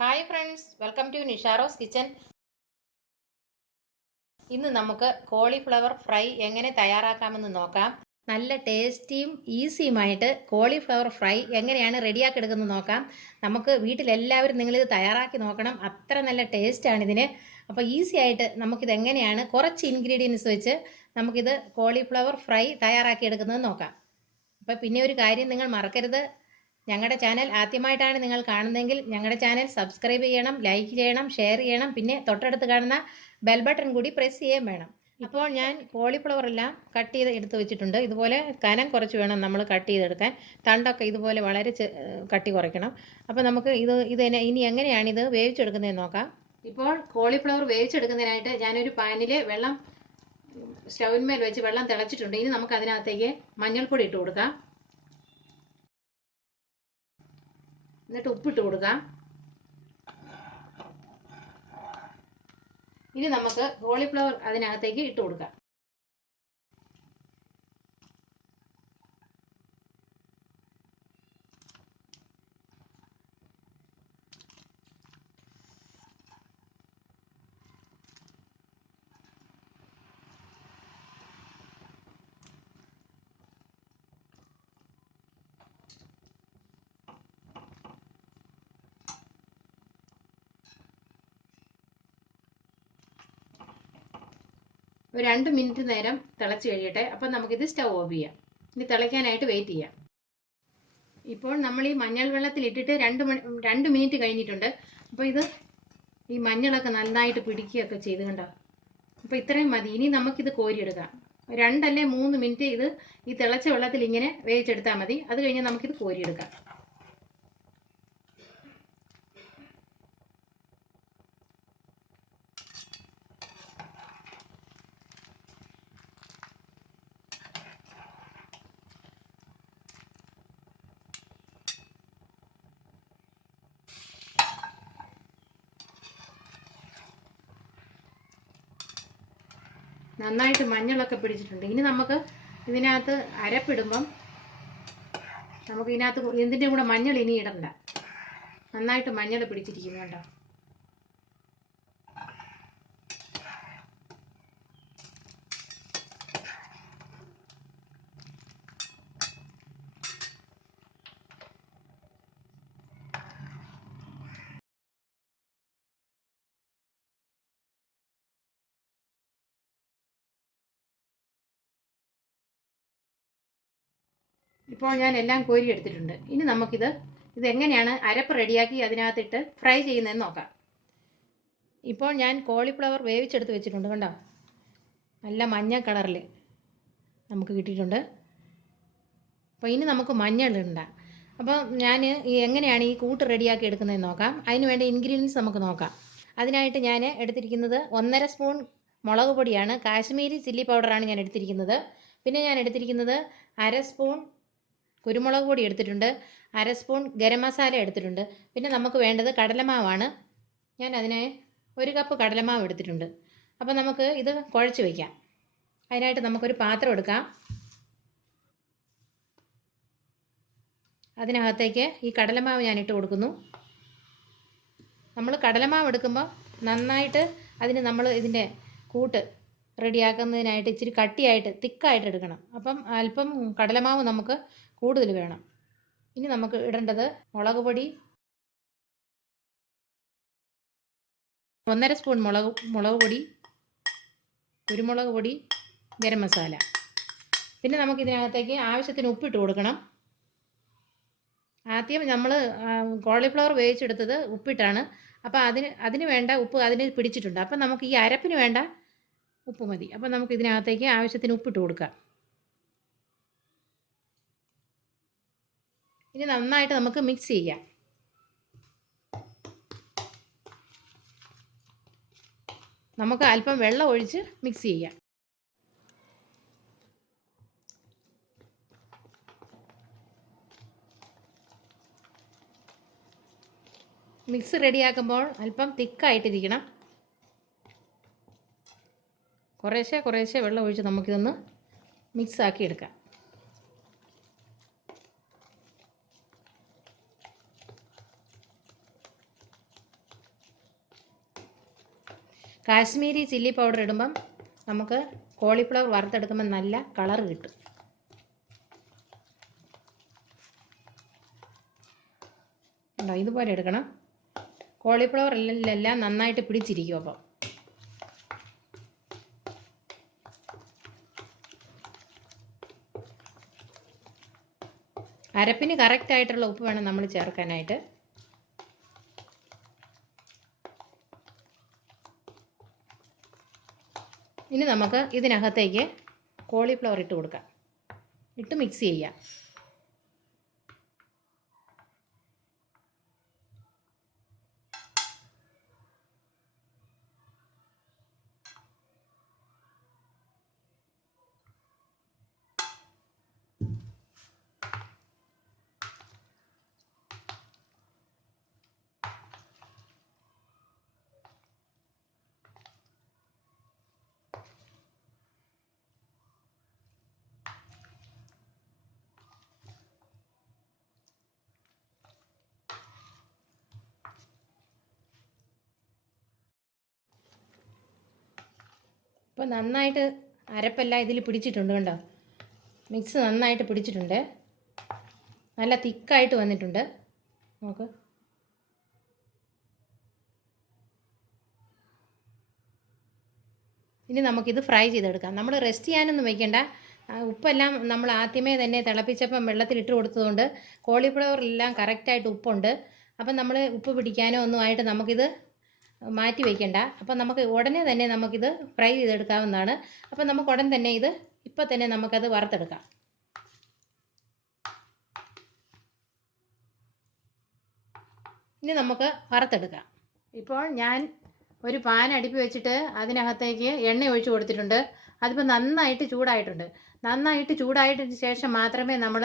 Hi friends, welcome to Nisharos kitchen. ഇന്ന് നമുക്ക് cauliflower fry എങ്ങനെ തയ്യാറാക്കാമെന്ന് നോക്കാം. നല്ല ടേസ്റ്റിയും ഈസിയുമായിട്ട് കോളിഫ്ലവർ ഫ്രൈ എങ്ങനെയാണ് റെഡിയാക്കി എടുക്കുന്നത് നോക്കാം. നമുക്ക് വീട്ടിലെല്ലാവരും നിങ്ങളിത് തയ്യാറാക്കി നോക്കണം. അത്ര നല്ല ടേസ്റ്റാണ് ഇതിന്. അപ്പോൾ ഈസി ആയിട്ട് നമുക്കിത് എങ്ങനെയാണ് കുറച്ച് ഇൻഗ്രീഡിയൻസ് വെച്ച് നമുക്കിത് കോളിഫ്ലവർ ഫ്രൈ തയ്യാറാക്കി എടുക്കുന്നത് നോക്കാം. അപ്പോൾ പിന്നെ ഒരു കാര്യം നിങ്ങൾ മറക്കരുത്, ഞങ്ങളുടെ ചാനൽ ആദ്യമായിട്ടാണ് നിങ്ങൾ കാണുന്നതെങ്കിൽ ഞങ്ങളുടെ ചാനൽ സബ്സ്ക്രൈബ് ചെയ്യണം, ലൈക്ക് ചെയ്യണം, ഷെയർ ചെയ്യണം. പിന്നെ തൊട്ടടുത്ത് കാണുന്ന ബെൽ ബട്ടൺ കൂടി പ്രസ് ചെയ്യുകയും വേണം. ഇപ്പോൾ ഞാൻ കോളിഫ്ലവർ എല്ലാം കട്ട് ചെയ്ത് എടുത്ത് വെച്ചിട്ടുണ്ട്. ഇതുപോലെ കനം കുറച്ച് വേണം നമ്മൾ കട്ട് ചെയ്തെടുക്കാൻ. തണ്ടൊക്കെ ഇതുപോലെ വളരെ കട്ടി കുറയ്ക്കണം. അപ്പോൾ നമുക്ക് ഇനി എങ്ങനെയാണ് ഇത് വേവിച്ചെടുക്കുന്നതെന്ന് നോക്കാം. ഇപ്പോൾ കോളിഫ്ലവർ വേവിച്ചെടുക്കുന്നതിനായിട്ട് ഞാനൊരു പാനിൽ വെള്ളം സ്റ്റൗവിന്മേൽ വെച്ച് വെള്ളം തിളച്ചിട്ടുണ്ട്. ഇനി നമുക്ക് അതിനകത്തേക്ക് മഞ്ഞൾപ്പൊടി ഇട്ട് കൊടുക്കാം. എന്നിട്ട് ഉപ്പിട്ട് കൊടുക്കാം. ഇനി നമുക്ക് കോളിഫ്ലവർ അതിനകത്തേക്ക് ഇട്ട് കൊടുക്കാം. ഒരു 2 മിനിറ്റ് നേരം തിളച്ച് കഴിയട്ടെ. അപ്പം നമുക്കിത് സ്റ്റൗ ഓഫ് ചെയ്യാം. ഇനി തിളയ്ക്കാനായിട്ട് വെയിറ്റ് ചെയ്യാം. ഇപ്പോൾ നമ്മൾ ഈ മഞ്ഞൾ വെള്ളത്തിൽ ഇട്ടിട്ട് 2 മിനിറ്റ് കഴിഞ്ഞിട്ടുണ്ട്. അപ്പോൾ ഈ മഞ്ഞളൊക്കെ നന്നായിട്ട് പിടിക്കുകയൊക്കെ ചെയ്ത് കണ്ടോ. അപ്പോൾ ഇത്രയും മതി. ഇനി നമുക്കിത് കോരിയെടുക്കാം. 2 അല്ലെ 3 മിനിറ്റ് ഈ തിളച്ച വെള്ളത്തിൽ ഇങ്ങനെ വേവിച്ചെടുത്താൽ മതി. അത് കഴിഞ്ഞ് നമുക്കിത് കോരിയെടുക്കാം. നന്നായിട്ട് മഞ്ഞളൊക്കെ പിടിച്ചിട്ടുണ്ട്. ഇനി നമുക്ക് ഇതിനകത്ത് അരപ്പിടുമ്പം നമുക്ക് ഇതിനകത്ത് എന്തിൻ്റെ കൂടെ മഞ്ഞൾ ഇനി ഇടണ്ട. നന്നായിട്ട് മഞ്ഞൾ പിടിച്ചിരിക്കുന്നു കേട്ടോ. ഇപ്പോൾ ഞാൻ എല്ലാം കോരി എടുത്തിട്ടുണ്ട്. ഇനി ഇതെങ്ങനെയാണ് അരപ്പ് റെഡിയാക്കി അതിനകത്തിട്ട് ഫ്രൈ ചെയ്യുന്നതെന്ന് നോക്കാം. ഇപ്പോൾ ഞാൻ കോളിഫ്ലവർ വേവിച്ചെടുത്ത് വെച്ചിട്ടുണ്ട്. കണ്ടോ, നല്ല മഞ്ഞ കളറിൽ നമുക്ക് കിട്ടിയിട്ടുണ്ട്. അപ്പോൾ ഇനി നമുക്ക് മഞ്ഞൾ ഇടണ്ട. അപ്പോൾ ഞാൻ എങ്ങനെയാണ് ഈ കൂട്ട് റെഡിയാക്കി എടുക്കുന്നതെന്ന് നോക്കാം. അതിന് വേണ്ട ഇൻഗ്രീഡിയൻസ് നമുക്ക് നോക്കാം. അതിനായിട്ട് ഞാൻ എടുത്തിരിക്കുന്നത് 1.5 സ്പൂൺ മുളക് പൊടിയാണ്. കാശ്മീരി ചില്ലി പൗഡറാണ് ഞാൻ എടുത്തിരിക്കുന്നത്. പിന്നെ ഞാൻ എടുത്തിരിക്കുന്നത് 1/2 സ്പൂൺ കുരുമുളക് പൊടി എടുത്തിട്ടുണ്ട്. 1/2 സ്പൂൺ ഗരം മസാല എടുത്തിട്ടുണ്ട്. പിന്നെ നമുക്ക് വേണ്ടത് കടലമാവാണ്. ഞാൻ അതിനെ 1 കപ്പ് കടലമാവ് എടുത്തിട്ടുണ്ട്. അപ്പോൾ നമുക്ക് ഇത് കുഴച്ച് വയ്ക്കാം. അതിനായിട്ട് നമുക്കൊരു പാത്രം എടുക്കാം. അതിനകത്തേക്ക് ഈ കടലമാവ് ഞാൻ ഇട്ട് കൊടുക്കുന്നു. നമ്മൾ കടലമാവ് എടുക്കുമ്പോൾ നന്നായിട്ട് നമ്മൾ ഇതിൻ്റെ കൂട്ട് റെഡിയാക്കുന്നതിനായിട്ട് ഇച്ചിരി കട്ടിയായിട്ട് തിക്കായിട്ട് എടുക്കണം. അപ്പം അല്പം കടലമാവ് നമുക്ക് കൂടുതൽ വേണം. ഇനി നമുക്ക് ഇടേണ്ടത് മുളക് പൊടി 1.5 സ്പൂൺ മുളക് പൊടി, കുരുമുളക് പൊടി, ഗരം മസാല. പിന്നെ നമുക്ക് ഇതിനകത്തേക്ക് ആവശ്യത്തിന് ഉപ്പിട്ട് കൊടുക്കണം. ആദ്യം നമ്മൾ കോളിഫ്ലവർ വേവിച്ചെടുത്തത് ഉപ്പിട്ടാണ്. അപ്പോൾ അതിന് വേണ്ട ഉപ്പ് അതിന് പിടിച്ചിട്ടുണ്ട്. അപ്പം നമുക്ക് ഈ അരപ്പിന് വേണ്ട ഉപ്പ് മതി. അപ്പം നമുക്ക് ഇതിനകത്തേക്ക് ആവശ്യത്തിന് ഉപ്പിട്ട് കൊടുക്കാം. ഇനി നന്നായിട്ട് നമുക്ക് മിക്സ് ചെയ്യാം. നമുക്ക് അല്പം വെള്ളം ഒഴിച്ച് മിക്സ് ചെയ്യാം. മിക്സ് റെഡിയാക്കുമ്പോൾ അല്പം തിക്കായിട്ടിരിക്കണം. കുറേശ്ശെ വെള്ളം ഒഴിച്ച് നമുക്കിതൊന്ന് മിക്സ് ആക്കി എടുക്കാം. കാശ്മീരി ചില്ലി പൗഡർ ഇടുമ്പം നമുക്ക് കോളിഫ്ലവർ വറുത്തെടുക്കുമ്പോൾ നല്ല കളർ കിട്ടും. ഉണ്ടോ, ഇതുപോലെ എടുക്കണം. കോളിഫ്ലവർ എല്ലാം നന്നായിട്ട് പിടിച്ചിരിക്കും. അപ്പം അരപ്പിന് കറക്റ്റായിട്ടുള്ള ഉപ്പ് വേണം നമ്മൾ ചേർക്കാനായിട്ട്. ഇനി നമുക്ക് ഇതിനകത്തേക്ക് കോളിഫ്ലവർ ഇട്ട് കൊടുക്കാം. ഇട്ട് മിക്സ് ചെയ്യാം. ഇപ്പോൾ നന്നായിട്ട് അരപ്പെല്ലാം ഇതിൽ പിടിച്ചിട്ടുണ്ട്. കണ്ടോ, മിക്സ് നന്നായിട്ട് പിടിച്ചിട്ടുണ്ട്. നല്ല തിക്കായിട്ട് വന്നിട്ടുണ്ട്. നോക്ക്, ഇനി നമുക്കിത് ഫ്രൈ ചെയ്തെടുക്കാം. നമ്മൾ റെസ്റ്റ് ചെയ്യാനൊന്നും വയ്ക്കേണ്ട. ഉപ്പെല്ലാം നമ്മൾ ആദ്യമേ തന്നെ തിളപ്പിച്ചപ്പം വെള്ളത്തിലിട്ട് കൊടുത്തതുകൊണ്ട് കോളിഫ്ലവറിലെല്ലാം കറക്റ്റായിട്ട് ഉപ്പുണ്ട്. അപ്പം നമ്മൾ ഉപ്പ് പിടിക്കാനോ ഒന്നും ആയിട്ട് നമുക്കിത് മാറ്റി വയ്ക്കണ്ട. അപ്പം നമുക്ക് ഉടനെ തന്നെ നമുക്കിത് ഫ്രൈ ചെയ്തെടുക്കാവുന്നതാണ്. അപ്പം നമുക്ക് ഉടൻ തന്നെ ഇത് ഇപ്പം തന്നെ നമുക്കത് വറുത്തെടുക്കാം. ഇനി നമുക്ക് വറുത്തെടുക്കാം. ഇപ്പോൾ ഞാൻ ഒരു പാൻ അടുപ്പി വെച്ചിട്ട് അതിനകത്തേക്ക് എണ്ണ ഒഴിച്ച് കൊടുത്തിട്ടുണ്ട്. അതിപ്പോൾ നന്നായിട്ട് ചൂടായിട്ടുണ്ട്. നന്നായിട്ട് ചൂടായതിന് ശേഷം മാത്രമേ നമ്മൾ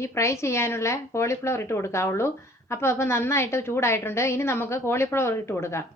ഈ ഫ്രൈ ചെയ്യാനുള്ള കോളിഫ്ലവർ ഇട്ട് കൊടുക്കാവുള്ളൂ. അപ്പോൾ നന്നായിട്ട് ചൂടായിട്ടുണ്ട്. ഇനി നമുക്ക് കോളിഫ്ലവർ ഇട്ട് കൊടുക്കാം.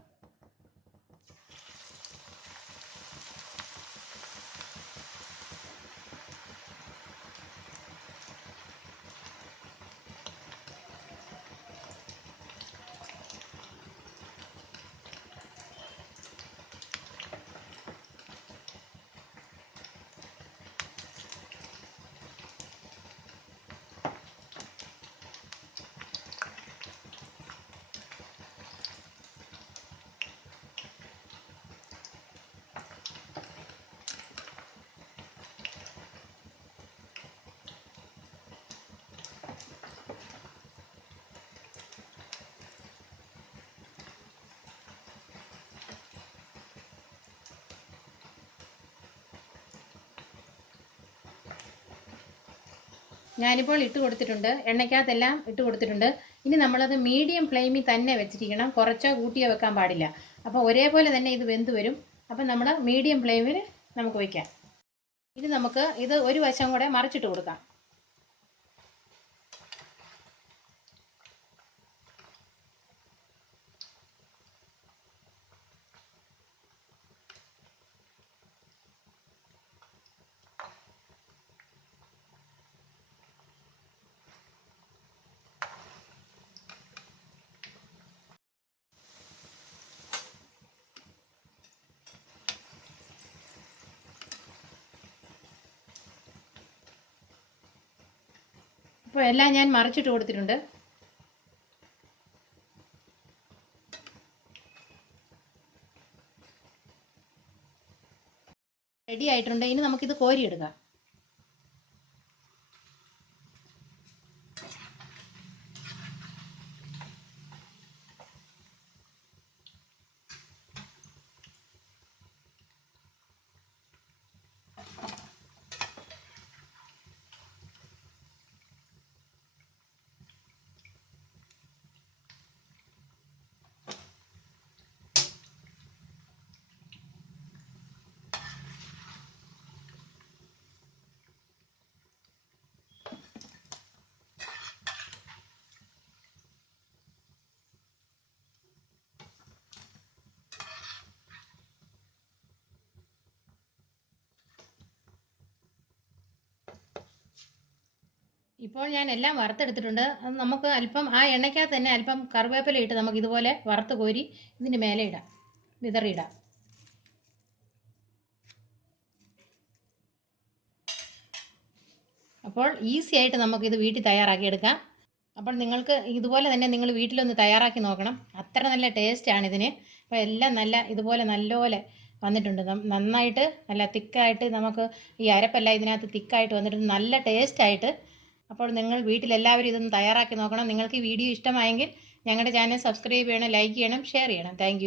ഞാനിപ്പോൾ ഇട്ട് കൊടുത്തിട്ടുണ്ട്. എണ്ണയ്ക്കകത്തെല്ലാം ഇട്ട് കൊടുത്തിട്ടുണ്ട്. ഇനി നമ്മളത് മീഡിയം ഫ്ലെയിമിൽ തന്നെ വെച്ചിരിക്കണം. കുറച്ചോ കൂട്ടിയോ വെക്കാൻ പാടില്ല. അപ്പോൾ ഒരേപോലെ തന്നെ ഇത് വെന്ത് വരും. അപ്പം നമ്മൾ മീഡിയം ഫ്ലെയിമിൽ നമുക്ക് വയ്ക്കാം. ഇനി നമുക്ക് ഇത് ഒരു വശം കൂടെ മറിച്ചിട്ട് കൊടുക്കാം. ഇപ്പോൾ എല്ലാം ഞാൻ മറിച്ചിട്ട് കൊടുത്തിട്ടുണ്ട്. റെഡി ആയിട്ടുണ്ട്. ഇനി നമുക്കിത് കോരിയെടുക്കാം. ഇപ്പോൾ ഞാൻ എല്ലാം വറുത്തെടുത്തിട്ടുണ്ട്. അത് നമുക്ക് അല്പം ആ എണ്ണയ്ക്കകത്ത് തന്നെ അല്പം കറിവേപ്പില ഇട്ട് നമുക്ക് ഇതുപോലെ വറുത്ത് കോരി ഇതിന് മേലെ ഇടാം, വിതറിയിടാം. അപ്പോൾ ഈസി ആയിട്ട് നമുക്കിത് വീട്ടിൽ തയ്യാറാക്കിയെടുക്കാം. അപ്പോൾ നിങ്ങൾക്ക് ഇതുപോലെ തന്നെ നിങ്ങൾ വീട്ടിലൊന്ന് തയ്യാറാക്കി നോക്കണം. അത്ര നല്ല ടേസ്റ്റാണ് ഇതിന്. അപ്പോൾ എല്ലാം നല്ല ഇതുപോലെ നല്ലപോലെ വന്നിട്ടുണ്ട്. നന്നായിട്ട് നല്ല തിക്കായിട്ട് നമുക്ക് ഈ അരപ്പെല്ലാം ഇതിനകത്ത് തിക്കായിട്ട് വന്നിട്ടുണ്ട്, നല്ല ടേസ്റ്റായിട്ട്. അപ്പോൾ നിങ്ങൾ വീട്ടിലെല്ലാവരും ഇതൊന്ന് തയ്യാറാക്കി നോക്കണം. നിങ്ങൾക്ക് ഈ വീഡിയോ ഇഷ്ടമായെങ്കിൽ ഞങ്ങളുടെ ചാനൽ സബ്സ്ക്രൈബ് ചെയ്യണം, ലൈക്ക് ചെയ്യണം, ഷെയർ ചെയ്യണം. താങ്ക്